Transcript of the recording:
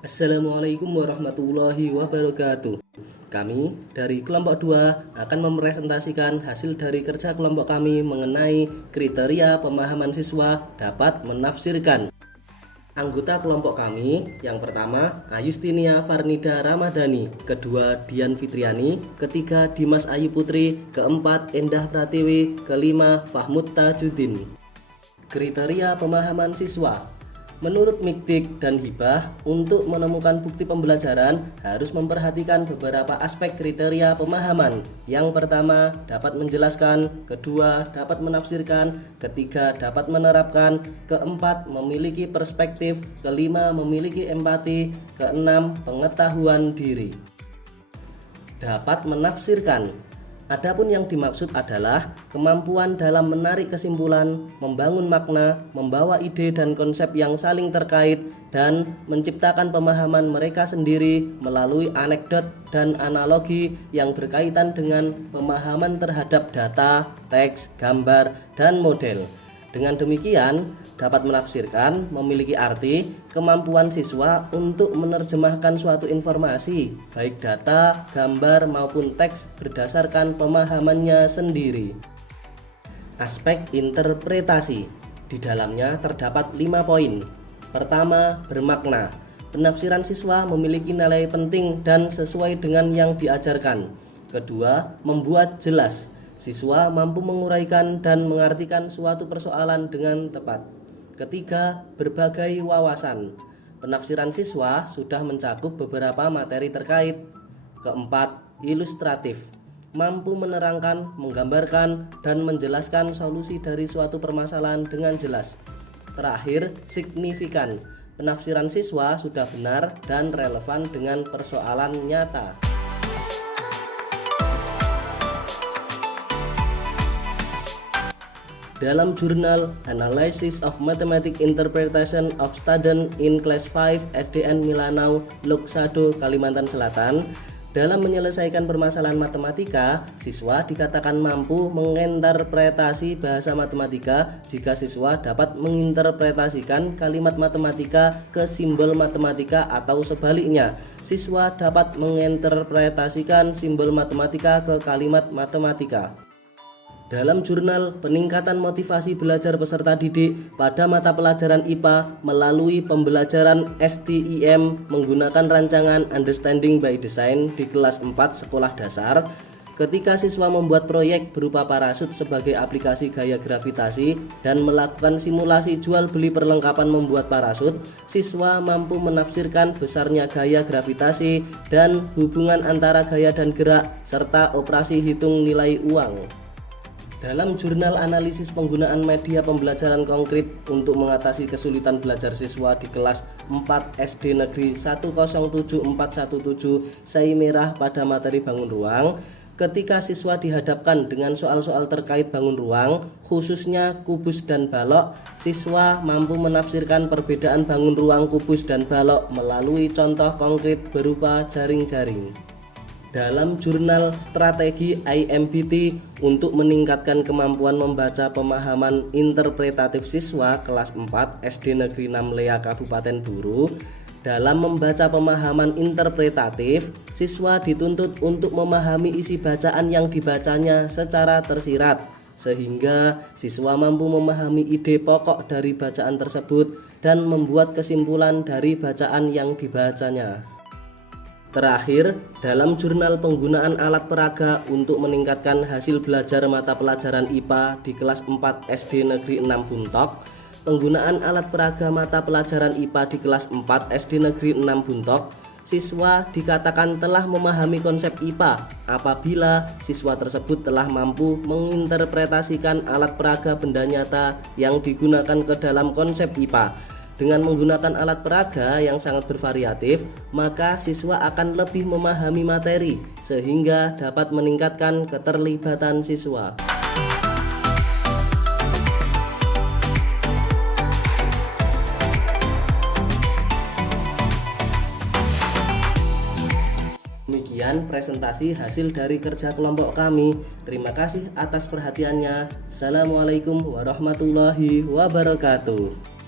Assalamualaikum warahmatullahi wabarakatuh. Kami dari kelompok 2 akan mempresentasikan hasil dari kerja kelompok kami mengenai kriteria pemahaman siswa dapat menafsirkan. Anggota kelompok kami yang pertama Ayustinia Farnida Ramadhani, kedua Dian Fitriani, ketiga Dimas Ayu Putri, keempat Endah Pratiwi, kelima Fahmud Tajuddin. Kriteria pemahaman siswa. Menurut Mikdik dan Hibah, untuk menemukan bukti pembelajaran harus memperhatikan beberapa aspek kriteria pemahaman. Yang pertama, dapat menjelaskan, kedua, dapat menafsirkan, ketiga, dapat menerapkan, keempat, memiliki perspektif, kelima, memiliki empati, keenam, pengetahuan diri. Dapat menafsirkan. Adapun yang dimaksud adalah kemampuan dalam menarik kesimpulan, membangun makna, membawa ide dan konsep yang saling terkait, dan menciptakan pemahaman mereka sendiri melalui anekdot dan analogi yang berkaitan dengan pemahaman terhadap data, teks, gambar, dan model. Dengan demikian, dapat menafsirkan memiliki arti kemampuan siswa untuk menerjemahkan suatu informasi, baik data, gambar, maupun teks berdasarkan pemahamannya sendiri. Aspek interpretasi. Di dalamnya terdapat 5 poin. Pertama, bermakna. Penafsiran siswa memiliki nilai penting dan sesuai dengan yang diajarkan. Kedua, membuat jelas. Siswa mampu menguraikan dan mengartikan suatu persoalan dengan tepat. Ketiga, berbagai wawasan. Penafsiran siswa sudah mencakup beberapa materi terkait. Keempat, ilustratif. Mampu menerangkan, menggambarkan, dan menjelaskan solusi dari suatu permasalahan dengan jelas. Terakhir, signifikan. Penafsiran siswa sudah benar dan relevan dengan persoalan nyata. Dalam jurnal Analysis of Mathematics Interpretation of Student in Class 5 SDN Milanau, Loksado, Kalimantan Selatan, dalam menyelesaikan permasalahan matematika, siswa dikatakan mampu menginterpretasi bahasa matematika jika siswa dapat menginterpretasikan kalimat matematika ke simbol matematika atau sebaliknya, siswa dapat menginterpretasikan simbol matematika ke kalimat matematika. Dalam jurnal Peningkatan Motivasi Belajar Peserta Didik pada mata pelajaran IPA melalui pembelajaran STIM menggunakan rancangan Understanding by Design di kelas 4 sekolah dasar, ketika siswa membuat proyek berupa parasut sebagai aplikasi gaya gravitasi dan melakukan simulasi jual beli perlengkapan membuat parasut, siswa mampu menafsirkan besarnya gaya gravitasi dan hubungan antara gaya dan gerak serta operasi hitung nilai uang. Dalam jurnal analisis penggunaan media pembelajaran konkret untuk mengatasi kesulitan belajar siswa di kelas 4 SD Negeri 107417 Sai Merah pada materi bangun ruang, ketika siswa dihadapkan dengan soal-soal terkait bangun ruang, khususnya kubus dan balok, siswa mampu menafsirkan perbedaan bangun ruang kubus dan balok melalui contoh konkret berupa jaring-jaring. Dalam jurnal Strategi IMBT untuk meningkatkan kemampuan membaca pemahaman interpretatif siswa kelas 4 SD Negeri 6 Lea Kabupaten Buru, dalam membaca pemahaman interpretatif, siswa dituntut untuk memahami isi bacaan yang dibacanya secara tersirat, sehingga siswa mampu memahami ide pokok dari bacaan tersebut dan membuat kesimpulan dari bacaan yang dibacanya. Terakhir, dalam jurnal penggunaan alat peraga untuk meningkatkan hasil belajar mata pelajaran IPA di kelas 4 SD Negeri 6 Buntok, penggunaan alat peraga mata pelajaran IPA di kelas 4 SD Negeri 6 Buntok, siswa dikatakan telah memahami konsep IPA apabila siswa tersebut telah mampu menginterpretasikan alat peraga benda nyata yang digunakan ke dalam konsep IPA. Dengan menggunakan alat peraga yang sangat bervariatif, maka siswa akan lebih memahami materi sehingga dapat meningkatkan keterlibatan siswa. Demikian presentasi hasil dari kerja kelompok kami. Terima kasih atas perhatiannya. Assalamualaikum warahmatullahi wabarakatuh.